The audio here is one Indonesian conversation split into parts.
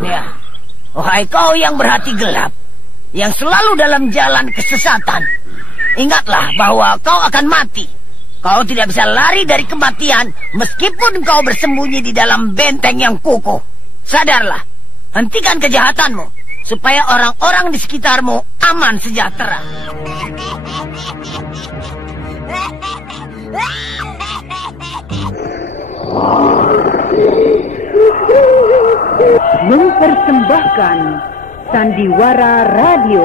Ya, wahai kau yang berhati gelap, yang selalu dalam jalan kesesatan, ingatlah bahwa kau akan mati. Kau tidak bisa lari dari kematian meskipun kau bersembunyi di dalam benteng yang kukuh. Sadarlah, hentikan kejahatanmu supaya orang-orang di sekitarmu aman sejahtera. Mempersembahkan Sandiwara Radio,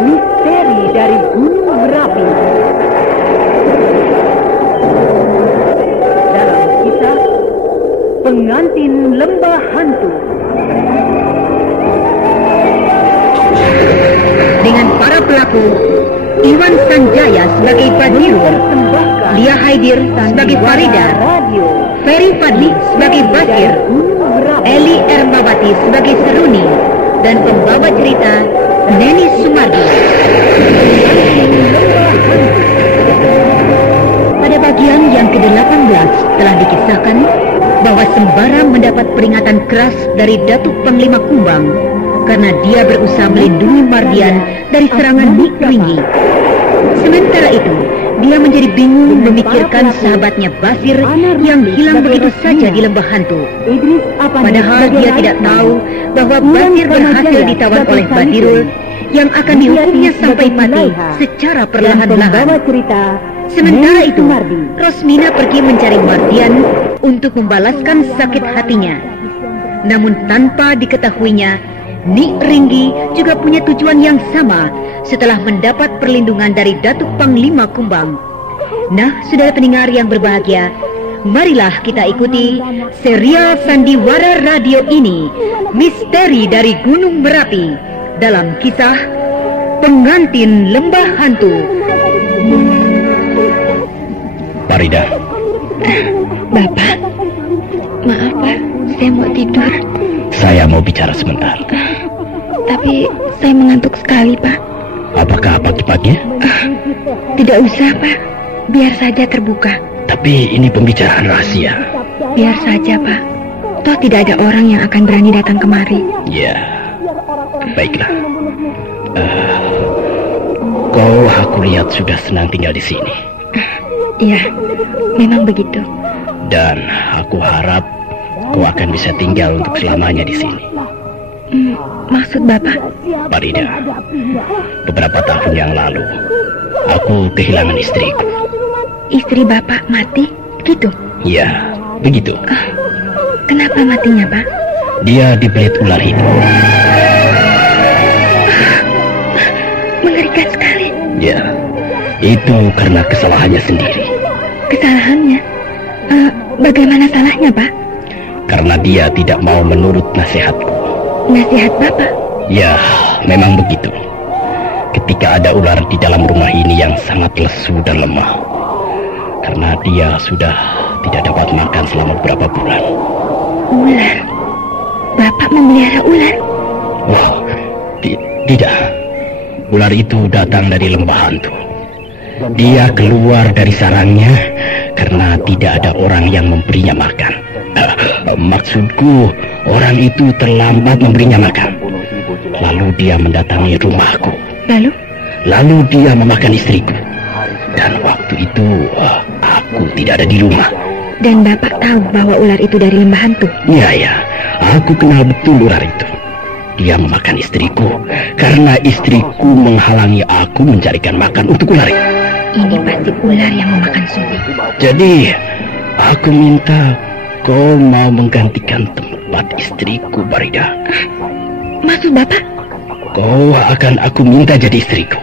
Misteri dari Gunung Merapi. Dalam kisah Pengantin Lembah Hantu, dengan para pelaku Iwan Sanjaya sebagai Badirul, Lia Haidir sebagai Farida, Ferry Fadli sebagai Basir, Eli Ermawati sebagai Seruni, dan pembawa cerita Neni Sumardi. Pada bagian yang ke-18 telah dikisahkan bahwa Sembara mendapat peringatan keras dari Datuk Panglima Kumbang karena dia berusaha melindungi Mardian dari serangan Nik Ringgi. Sementara itu, dia menjadi bingung memikirkan sahabatnya Basir yang hilang begitu saja di lembah hantu. Padahal dia tidak tahu bahwa Basir berhasil ditawan oleh Badirul yang akan dihukumnya sampai mati secara perlahan-lahan. Sementara itu, Rosmina pergi mencari Mardian untuk membalaskan sakit hatinya. Namun tanpa diketahuinya, Nik Ringgi juga punya tujuan yang sama setelah mendapat perlindungan dari Datuk Panglima Kumbang. Nah, saudara pendengar yang berbahagia, marilah kita ikuti serial Sandiwara Radio ini, Misteri dari Gunung Merapi, dalam kisah Pengantin Lembah Hantu. Farida. Bapak, maaf Pak, saya mau tidur. Saya mau bicara sebentar. Tapi saya mengantuk sekali, Pak. Apakah pagi-pagi? Tidak usah, Pak. Biar saja terbuka. Tapi ini pembicaraan rahasia. Biar saja, Pak. Toh tidak ada orang yang akan berani datang kemari. Ya, baiklah. Kau aku lihat sudah senang tinggal di sini. Iya, memang begitu. Dan aku harap kau akan bisa tinggal untuk selamanya di sini. Maksud Bapak? Farida, beberapa tahun yang lalu aku kehilangan istriku. Istri Bapak mati? Gitu? Ya, begitu. Kenapa matinya, Pak? Dia dibelit ular hidup. Mengerikan sekali. Ya, itu karena kesalahannya sendiri. Kesalahannya? Bagaimana salahnya, Pak? Karena dia tidak mau menurut nasihatku. Nasihat Bapak? Ya, memang begitu. Ketika ada ular di dalam rumah ini yang sangat lesu dan lemah. Karena dia sudah tidak dapat makan selama beberapa bulan. Ular? Bapak memelihara ular? Wah, tidak. Ular itu datang dari lembah hantu. Dia keluar dari sarangnya karena tidak ada orang yang memberinya makan. Maksudku, orang itu terlambat memberinya makan. Lalu dia mendatangi rumahku. Lalu dia memakan istriku. Dan waktu itu aku tidak ada di rumah. Dan Bapak tahu bahwa ular itu dari lembah hantu? Ya, aku kenal betul ular itu. Dia memakan istriku karena istriku menghalangi aku mencarikan makan untuk ular itu. Ini pasti ular yang memakan Sumi. Jadi, aku minta kau mau menggantikan tempat istriku, Farida. Maksud Bapak? Kau akan aku minta jadi istriku.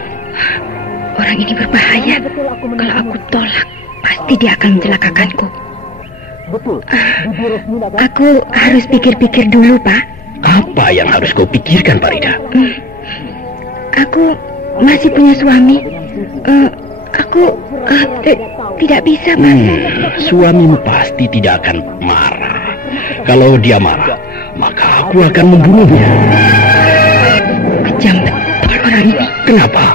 Orang ini berbahaya. Kalau aku tolak, pasti dia akan mencelakakanku. Aku harus pikir-pikir dulu, Pak. Apa yang harus kau pikirkan, Farida? Aku masih punya suami. Aku tidak bisa, Pak. Suamimu pasti tidak akan marah. Kalau dia marah, maka aku akan membunuhnya. Kejam betul orang ini. Kenapa?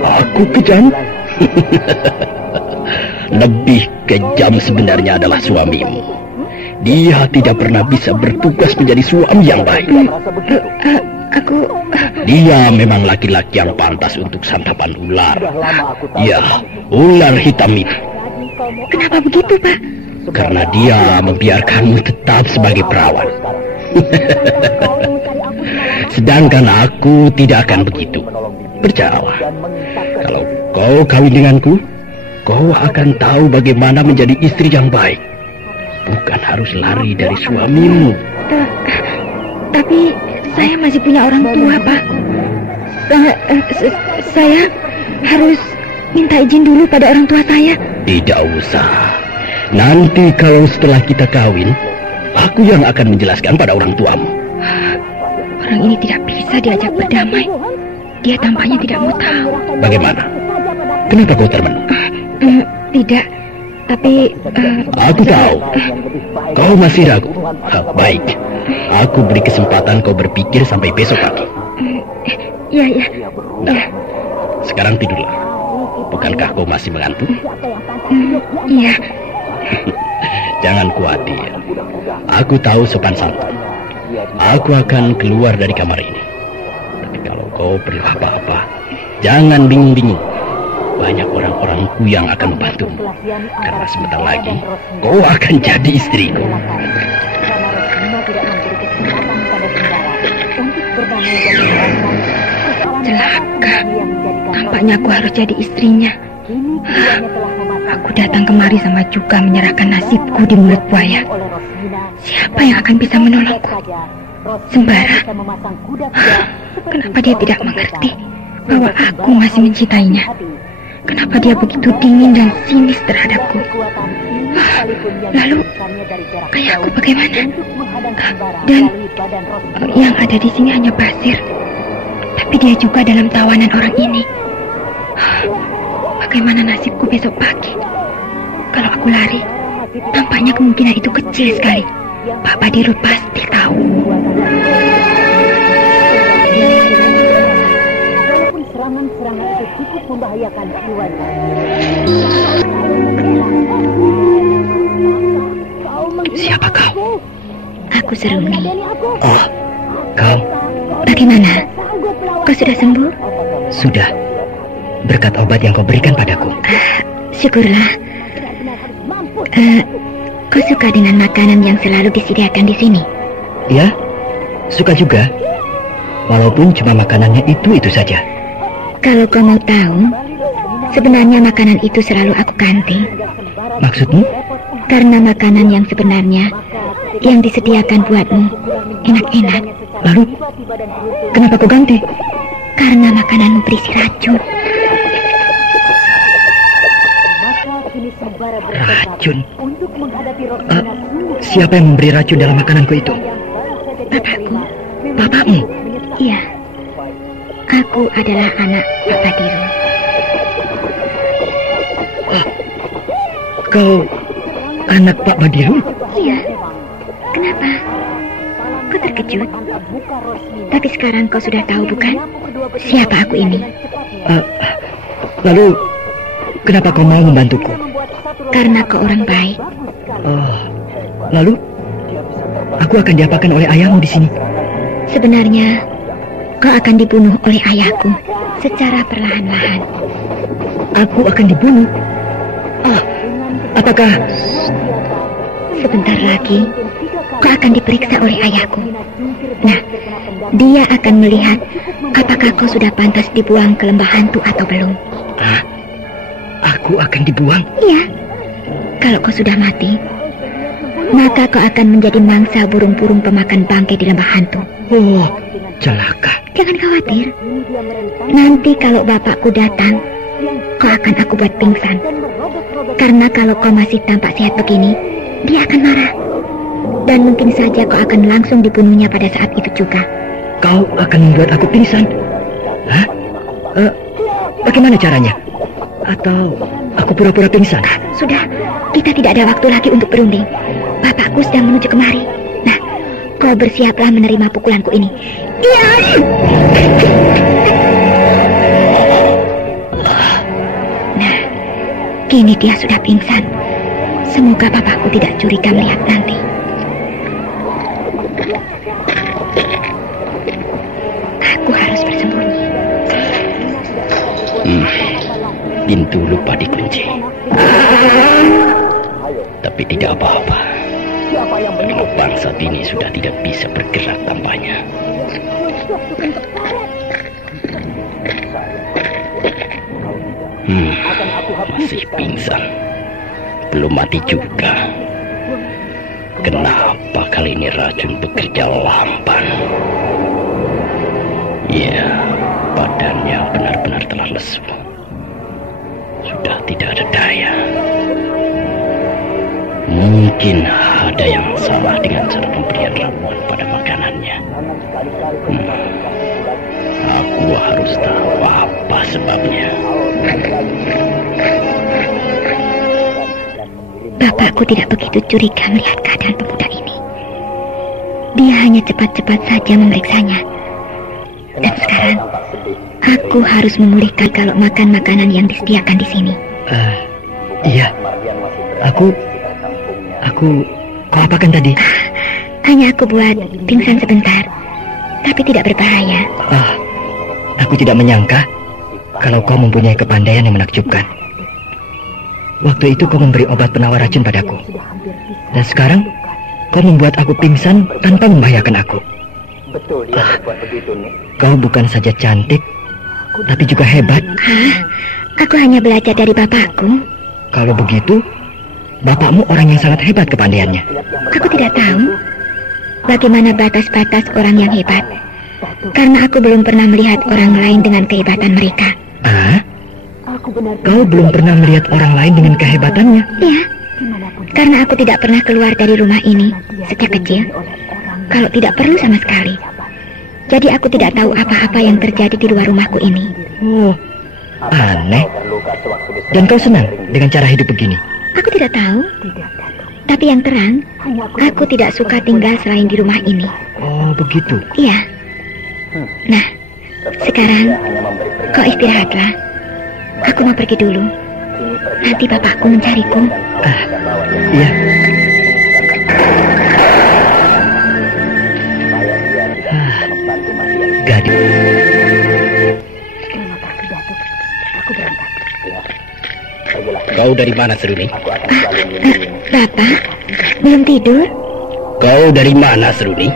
Aku kejam? Lebih kejam sebenarnya adalah suamimu. Dia tidak pernah bisa bertugas menjadi suami yang baik. Dia memang laki-laki yang pantas untuk santapan ular. Ya, ular hitam itu. Kenapa begitu, Pak? Karena dia membiarkanmu tetap sebagai perawan. Sedangkan aku tidak akan begitu. Percayalah, kalau kau kawin denganku, kau akan tahu bagaimana menjadi istri yang baik. Bukan harus lari dari suamimu. Tapi saya masih punya orang tua, Pak. Saya harus minta izin dulu pada orang tua saya. Tidak usah. Nanti kalau setelah kita kawin, aku yang akan menjelaskan pada orang tuamu. Orang ini tidak bisa diajak berdamai. Dia tampaknya tidak mau tahu. Bagaimana? Kenapa kau termenung? Tidak, tapi... Aku tahu. Kau masih ragu. Baik. Aku beri kesempatan kau berpikir sampai besok pagi. Ya. Nah, sekarang tidurlah. Bukankah kau masih mengantuk? Iya. Jangan khawatir. Aku tahu sopan santun. Aku akan keluar dari kamar ini. Tapi kalau kau perlu apa-apa, jangan bingung-bingung. Banyak orang-orangku yang akan membantumu. Karena sebentar lagi, kau akan jadi istriku. Celaka. Tampaknya aku harus jadi istrinya. Aku datang kemari sama juga menyerahkan nasibku di mulut buaya. Siapa yang akan bisa menolongku? Sembara. Kenapa dia tidak mengerti bahwa aku masih mencintainya? Kenapa dia begitu dingin dan sinis terhadapku? Lalu, ayahku bagaimana? Dan yang ada di sini hanya Basir. Tapi dia juga dalam tawanan orang ini. Bagaimana nasibku besok pagi? Kalau aku lari, tampaknya kemungkinan itu kecil sekali. Pak Badirul pasti tahu. Serangan-serangan itu cukup membahayakan jiwanya. Siapa kau? Aku Seruni. Oh, kau? Bagaimana? Kau sudah sembuh? Sudah. Berkat obat yang kau berikan padaku. Syukurlah. Kau suka dengan makanan yang selalu disediakan di sini? Ya, suka juga. Walaupun cuma makanannya itu saja. Kalau kau mau tahu, sebenarnya makanan itu selalu aku ganti. Maksudmu? Karena makanan yang sebenarnya yang disediakan buatmu enak-enak. Lalu, kenapa kau ganti? Karena makananmu berisi racun. Racun? Siapa yang memberi racun dalam makananku itu? Bapakku. Bapakmu? Iya. Aku adalah anak Pak Badirul. Kau anak Pak Badirul? Iya. Kenapa? Kau terkejut? Tapi sekarang kau sudah tahu, bukan? Siapa aku ini? Lalu, kenapa kau mau membantuku? Karena kau orang baik. Lalu, aku akan diapakan oleh ayahmu di sini? Sebenarnya, kau akan dibunuh oleh ayahku secara perlahan-lahan. Aku akan dibunuh? Apakah... Sebentar lagi, kau akan diperiksa oleh ayahku. Nah, dia akan melihat apakah kau sudah pantas dibuang ke lembah hantu atau belum. Aku akan dibuang? Iya. Kalau kau sudah mati, maka kau akan menjadi mangsa burung-burung pemakan bangkai di lembah hantu. Oh, celaka. Jangan khawatir. Nanti kalau bapakku datang, kau akan aku buat pingsan. Karena kalau kau masih tampak sehat begini, dia akan marah. Dan mungkin saja kau akan langsung dibunuhnya pada saat itu juga. Kau akan membuat aku pingsan? Hah? Bagaimana caranya? Atau aku pura-pura pingsan? Sudah, kita tidak ada waktu lagi untuk berunding. Bapakku sedang menuju kemari. Nah, kau bersiaplah menerima pukulanku ini. Iya! Nah, kini dia sudah pingsan. Semoga bapakku tidak curiga melihat nanti. Aku harus bersembunyi. Pintu lupa dikunci. Tapi tidak apa-apa. Karena bangsa ini sudah tidak bisa bergerak tanpanya. Masih pingsan. Belum mati juga. Kenapa kali ini racun bekerja lamban? Ya, badannya benar-benar telah lesu. Sudah tidak ada daya. Mungkin ada yang salah dengan cara pemberian ramuan pada makanannya. Aku harus tahu apa sebabnya. Bapakku tidak begitu curiga melihat keadaan pemuda ini. Dia hanya cepat-cepat saja memeriksanya. Dan sekarang, aku harus memulihkan kalau makan makanan yang disediakan di sini. Iya. Kau apakan tadi? Hanya aku buat pingsan sebentar, tapi tidak berbahaya. Aku tidak menyangka kalau kau mempunyai kepandaian yang menakjubkan. Waktu itu kau memberi obat penawar racun padaku. Dan sekarang, kau membuat aku pingsan tanpa membahayakan aku. Kau bukan saja cantik, tapi juga hebat. Aku hanya belajar dari bapakku. Kalau begitu, bapakmu orang yang sangat hebat kepandaiannya. Aku tidak tahu bagaimana batas-batas orang yang hebat. Karena aku belum pernah melihat orang lain dengan kehebatan mereka. Kau belum pernah melihat orang lain dengan kehebatannya? Iya, karena aku tidak pernah keluar dari rumah ini sejak kecil. Kalau tidak perlu sama sekali. Jadi aku tidak tahu apa-apa yang terjadi di luar rumahku ini. Aneh. Dan kau senang dengan cara hidup begini? Aku tidak tahu. Tapi yang terang, aku tidak suka tinggal selain di rumah ini. Oh, begitu? Iya. Nah, sekarang kau istirahatlah. Aku mau pergi dulu. Nanti bapakku mencariku. Iya. Gadis. Kau dari mana, Seruni? Bapak, belum tidur? Kau dari mana, Seruni?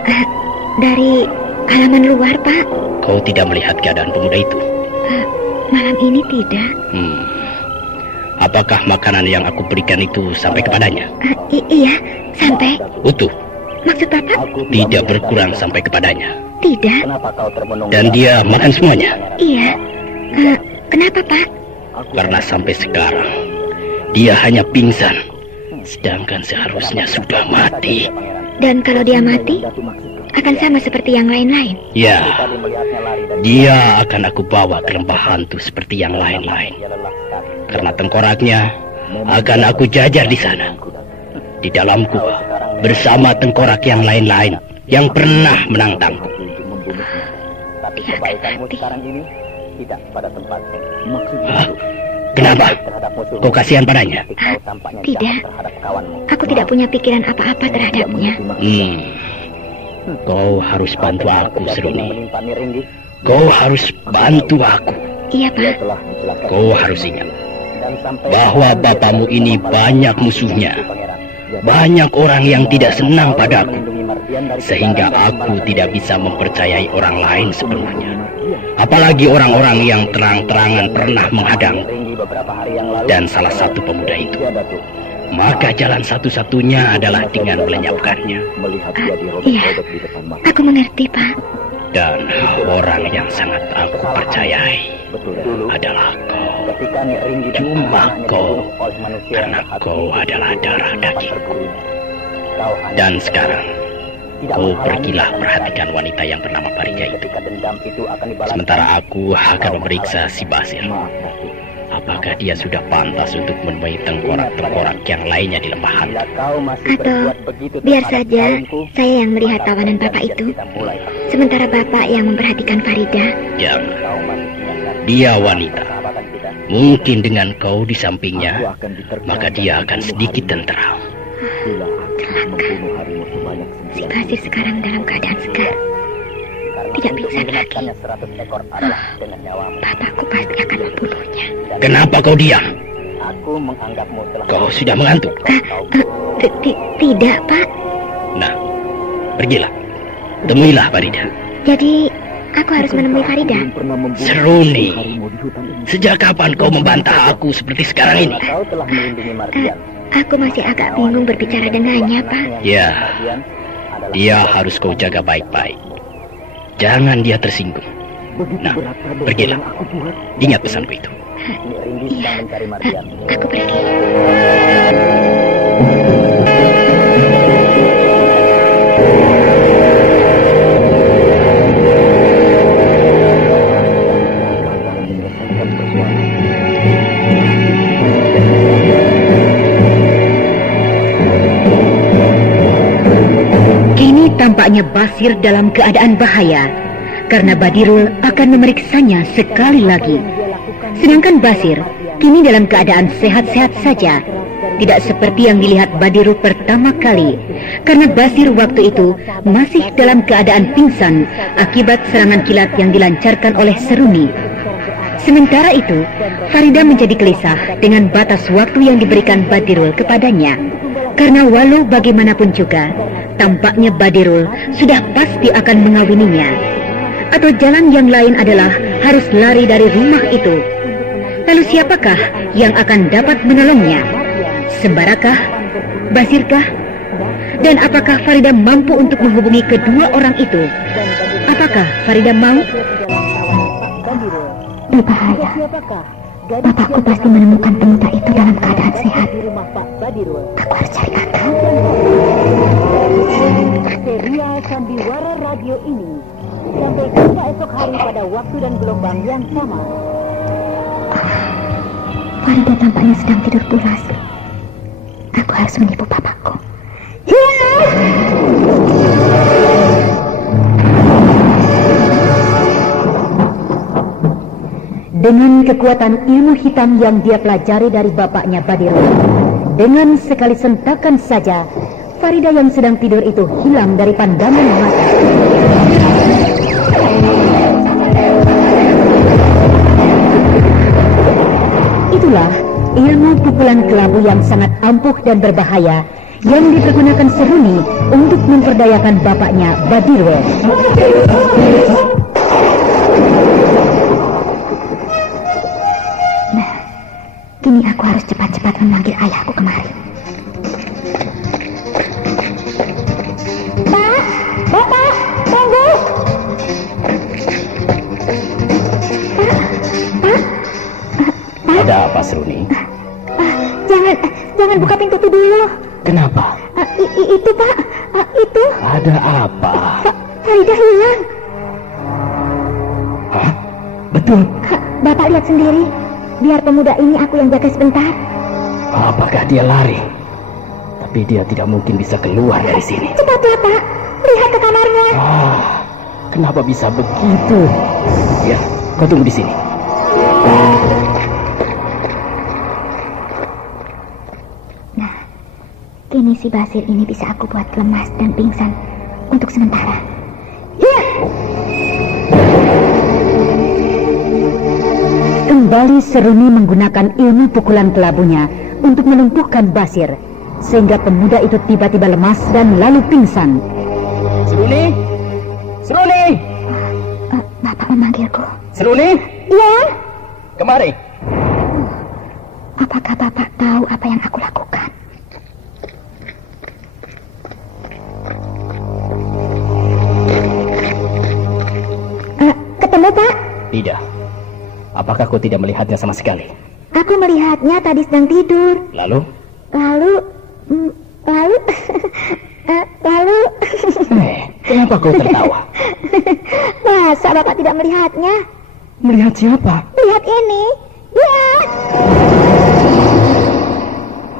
Dari halaman luar, Pak. Kau tidak melihat keadaan pemuda itu? Malam ini tidak. Apakah makanan yang aku berikan itu sampai kepadanya? Iya, sampai. Utuh? Maksud Bapak? Tidak berkurang sampai kepadanya? Tidak. Dan dia makan semuanya? Iya. Kenapa, Pak? Karena sampai sekarang dia hanya pingsan, sedangkan seharusnya sudah mati. Dan kalau dia mati, akan sama seperti yang lain-lain? Ya, dia akan aku bawa ke lembah hantu seperti yang lain-lain. Karena tengkoraknya akan aku jajar di sana, di dalam gua, bersama tengkorak yang lain-lain yang pernah menantangku. Dia akan mati. Kenapa? Kau kasihan padanya? Tidak. Aku tidak punya pikiran apa-apa terhadapnya. Kau harus bantu aku, Seruni. Kau harus bantu aku. Iya, Pak. Kau harus ingat bahwa bapakmu ini banyak musuhnya. Banyak orang yang tidak senang padaku, sehingga aku tidak bisa mempercayai orang lain sepenuhnya. Apalagi orang-orang yang terang-terangan pernah menghadang. Dan salah satu pemuda itu. Maka jalan satu-satunya adalah dengan melenyapkannya. Iya, aku mengerti, Pak. Dan orang yang sangat aku percayai adalah kau. Cuma kau, karena kau adalah darah dagingku. Dan sekarang, kau pergilah perhatikan wanita yang bernama Parija itu. Sementara aku akan memeriksa si Basir. Apakah dia sudah pantas untuk menemui tengkorak-tengkorak yang lainnya di lembah hantu? Atau biar saja saya yang melihat tawanan Bapak itu, sementara Bapak yang memperhatikan Farida. Ya, dia wanita. Mungkin dengan kau di sampingnya, maka dia akan sedikit tenteram. Celaka. Si Basir sekarang dalam keadaan segar. tidak pingsan lagi. Bapakku pasti akan membunuhnya. Kenapa kau diam? Kau sudah mengantuk? Tidak, Pak. Nah, pergilah. Temuilah Farida. Jadi, aku harus menemui Farida? Seruni, sejak kapan kau membantah aku seperti sekarang ini? Aku masih agak bingung berbicara dengannya, Pak. Ya, dia harus kau jaga baik-baik. Jangan dia tersinggung. Nah, pergilah. Ingat pesanku itu. Iya, aku pergi. Kini tampaknya Basir dalam keadaan bahaya karena Badirul akan memeriksanya sekali lagi. Sedangkan Basir kini dalam keadaan sehat-sehat saja, tidak seperti yang dilihat Badirul pertama kali, karena Basir waktu itu masih dalam keadaan pingsan akibat serangan kilat yang dilancarkan oleh Seruni. Sementara itu, Farida menjadi gelisah dengan batas waktu yang diberikan Badirul kepadanya, karena walau bagaimanapun juga, tampaknya Badirul sudah pasti akan mengawininya. Atau jalan yang lain adalah harus lari dari rumah itu. Lalu siapakah yang akan dapat menolongnya? Sembarakah? Basirkah? Dan apakah Farida mampu untuk menghubungi kedua orang itu? Apakah Farida mau? Berbahaya. Bapakku pasti menemukan pemuda itu dalam keadaan sehat. Aku harus cari kakak. Serial Sandiwara Radio ini sampai jumpa esok hari pada waktu dan gelombang yang sama. Farida tampaknya sedang tidur pulas. Aku harus menipu bapakku. Dengan kekuatan ilmu hitam yang dia pelajari dari bapaknya Badirul, dengan sekali sentakan saja, Farida yang sedang tidur itu hilang dari pandangan mata. Itulah ilmu pukulan kelabu yang sangat ampuh dan berbahaya yang dipergunakan Seruni untuk memperdayakan bapaknya Badirul. Kini aku harus cepat-cepat memanggil ayahku kemari. Pak! Bapak! Tunggu! Pak! Ada apa, Seruni? Jangan buka pintu itu dulu. Kenapa? Itu, Pak. Itu. Ada apa? Farida hilang. Hah? Betul. Bapak lihat sendiri. Biar pemuda ini aku yang jaga sebentar. Apakah dia lari? Tapi dia tidak mungkin bisa keluar dari sini. Cepatlah, Pak. Lihat ke kamarnya. Kenapa bisa begitu? Ya, kau tunggu di sini. Nah, kini si Basir ini bisa aku buat lemas dan pingsan untuk sementara. Ya! Kembali Seruni menggunakan ilmu pukulan kelabunya untuk melumpuhkan Basir, sehingga pemuda itu tiba-tiba lemas dan lalu pingsan. Seruni! Seruni! Bapak memanggilku. Seruni! Ya? Kemari! Apakah Bapak tahu apa yang aku lakukan? Ketemu, Pak? Tidak. Apakah kau tidak melihatnya sama sekali? Aku melihatnya tadi sedang tidur. Lalu? Lalu... Kenapa kau tertawa? Masa Bapak tidak melihatnya? Melihat siapa? Lihat ini. Ya.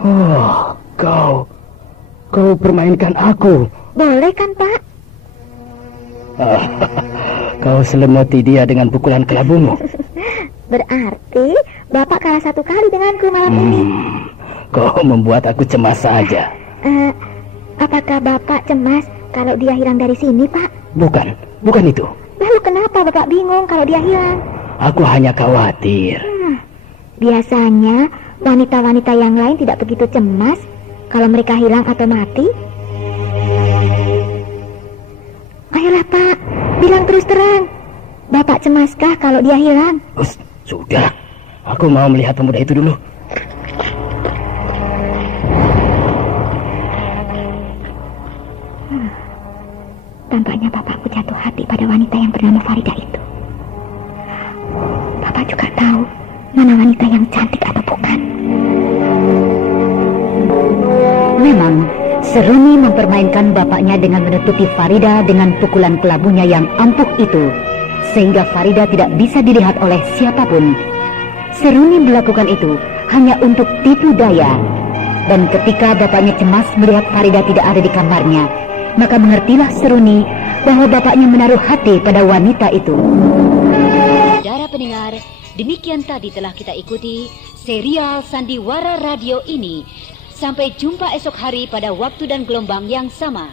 Oh, kau permainkan aku. Boleh kan, Pak? Kau selemoti dia dengan pukulan kelabumu. Berarti Bapak kalah satu kali denganku malam ini. Kau membuat aku cemas saja. Apakah Bapak cemas kalau dia hilang dari sini, Pak? Bukan itu. Lalu kenapa Bapak bingung kalau dia hilang? Aku hanya khawatir. Biasanya wanita-wanita yang lain tidak begitu cemas kalau mereka hilang atau mati. Ayolah Pak, bilang terus terang. Bapak cemaskah kalau dia hilang? Sudah, aku mau melihat pemuda itu dulu. Tampaknya bapakku jatuh hati pada wanita yang bernama Farida itu. Bapak juga tahu mana wanita yang cantik atau bukan. Memang, Seruni mempermainkan bapaknya dengan menutupi Farida dengan pukulan kelabunya yang ampuh itu, sehingga Farida tidak bisa dilihat oleh siapapun. Seruni melakukan itu hanya untuk tipu daya. Dan ketika bapaknya cemas melihat Farida tidak ada di kamarnya, maka mengertilah Seruni bahwa bapaknya menaruh hati pada wanita itu. Saudara pendengar, demikian tadi telah kita ikuti serial Sandiwara Radio ini. Sampai jumpa esok hari pada waktu dan gelombang yang sama.